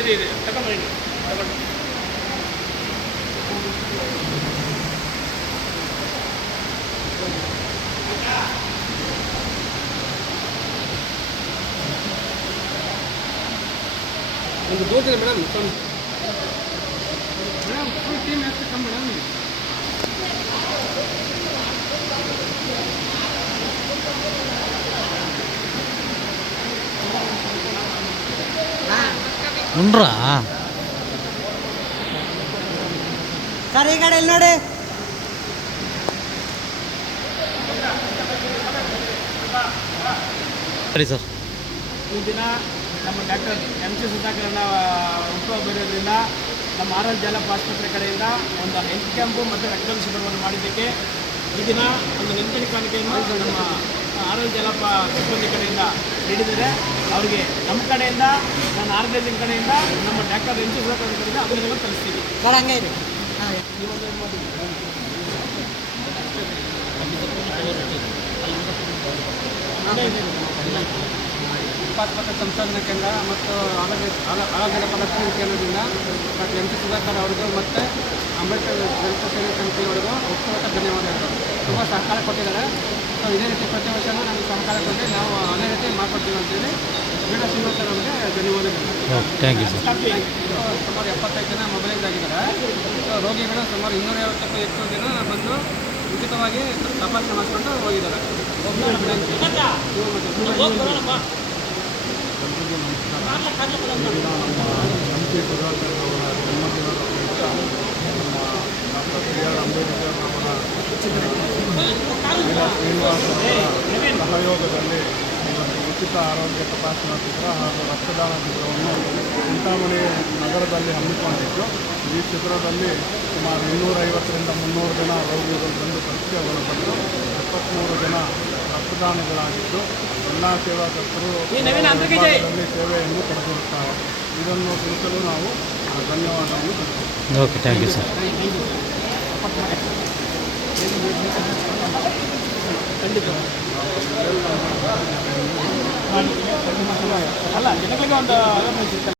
ಇದೆ ತಗೊಂಡು ಒಂದು ದೋತಿದೆ ಮೇಡಮ್ ಮೇಡಮ್ ಫುಲ್ ಟೀಮ್ ಎಷ್ಟು ಮೇಡಮ್ ಉಂಡ್ರಾ ಸರ್ ಈ ಕಡೆ ಇಲ್ಲಿ ನೋಡಿ ಸರಿ ಸರ್ ಈ ದಿನ ನಮ್ಮ ಡಾಕ್ಟರ್ ಎಂ ಸಿ ಸುಧಾಕರಣ್ಣ ಹುಟ್ಟುಹಬ್ಬ ನಮ್ಮ ಆರ್.ಎಲ್. ಜಾಲಪ್ಪ ಆಸ್ಪತ್ರೆ ಕಡೆಯಿಂದ ಒಂದು ಹೆಲ್ತ್ ಕ್ಯಾಂಪು ಮತ್ತು ರಕ್ತದಾನ ಶಿಬಿರವನ್ನು ಮಾಡಿದ್ದಕ್ಕೆ ಈ ದಿನ ಒಂದು ನೆನಪಿನ ಕಾಣಿಕೆಯನ್ನು ನಮ್ಮ ಆರ್.ಎಲ್. ಜಾಲಪ್ಪ ಸಿಬ್ಬಂದಿ ಕಡೆಯಿಂದ ನೀಡಿದರೆ ಅವರಿಗೆ ನಮ್ಮ ಕಡೆಯಿಂದ ನನ್ನ ಆರ್ಗನೈಸಿಂಗ್ ಕಡೆಯಿಂದ ನಮ್ಮ ಡಾಕ್ಟರ್ ಎಂ ಸಿ ಸುಧಾಕರಣ್ಣ ಕಡೆಯಿಂದ ಅಭಿನಂದನೆ ತರಿಸ್ತೀವಿ ಸರ್ ಹಂಗೆ ಇದೆ ವಿಕಾಸಾತ್ಮಕ ಸಂಶೋಧನಾ ಕೇಂದ್ರ ಮತ್ತು ಆರೋಗ್ಯದ ಪ್ರದರ್ಶನ ಕೇಂದ್ರದಿಂದ ಡಾಕ್ಟರ್ ಎಂ ಸಿ ಸುಧಾಕರ್ ಅವರಿಗೂ ಮತ್ತು ಅಂಬೇಡ್ಕರ್ ದಲಿತ ಸೇನೆ ಸಮಿತಿಯವರಿಗೂ ಉತ್ಸವಕ್ಕೆ ಧನ್ಯವಾದಗಳು. ತುಂಬ ಸಹಕಾರ ಕೊಟ್ಟಿದ್ದಾರೆ. ಸೊ ಇದೇ ರೀತಿ ಪ್ರತಿ ವರ್ಷವೂ ನಮಗೆ ಸಹಕಾರ ಕೊಟ್ಟು ನಾವು ಅದೇ ರೀತಿ ಮಾಡ್ಕೊಡ್ತೀವಿ ಅಂತೇಳಿ ವೀರ ಶ್ರೀನಿವಾಸರ್ ಅವರಿಗೆ ಧನ್ಯವಾದಗಳು. Thank you sir. ಇದು ಸುಮಾರು 75 ಜನ ಮೊಬೈಲೈಸ್ ಆಗಿದ್ದಾರೆ. ಸೊ ರೋಗಿಗಳು ಸುಮಾರು 250ಕ್ಕೂ ಹೆಚ್ಚು ಜನ ಬಂದು ಉಚಿತವಾಗಿ ತಪಾಸಣೆ ಮಾಡಿಕೊಂಡು ಹೋಗಿದ್ದಾರೆ. ಸಹಯೋಗದಲ್ಲಿ ಉಚಿತ ಆರೋಗ್ಯ ತಪಾಸಣಾ ಶಿಬಿರ ಹಾಗೂ ರಕ್ತದಾನ ಶಿಬಿರವನ್ನು ಚಿಂತಾಮಣಿ ನಗರದಲ್ಲಿ ಹಮ್ಮಿಕೊಂಡಿದ್ದು ಈ ಶಿಬಿರದಲ್ಲಿ ಸುಮಾರು 250ರಿಂದ 300 ಜನ ರೋಗಿಗಳು ಬಂದು ಪರೀಕ್ಷೆಗಳು ಬಂದು 73 ಜನ ರಕ್ತದಾನಿಗಳಾಗಿದ್ದು ಎಲ್ಲ ಸೇವಾಕರ್ತರು ಸೇವೆಯನ್ನು ಪಡೆದಿರುತ್ತಾರೆ. ಇದನ್ನು ತಿಳಿಸಲು ನಾವು ಧನ್ಯವಾದವನ್ನು ತಿಳಿಸುತ್ತೇವೆ. Okay thank you sir. ಅಲ್ಲ ಜನಗಳಿಗೆ ಒಂದು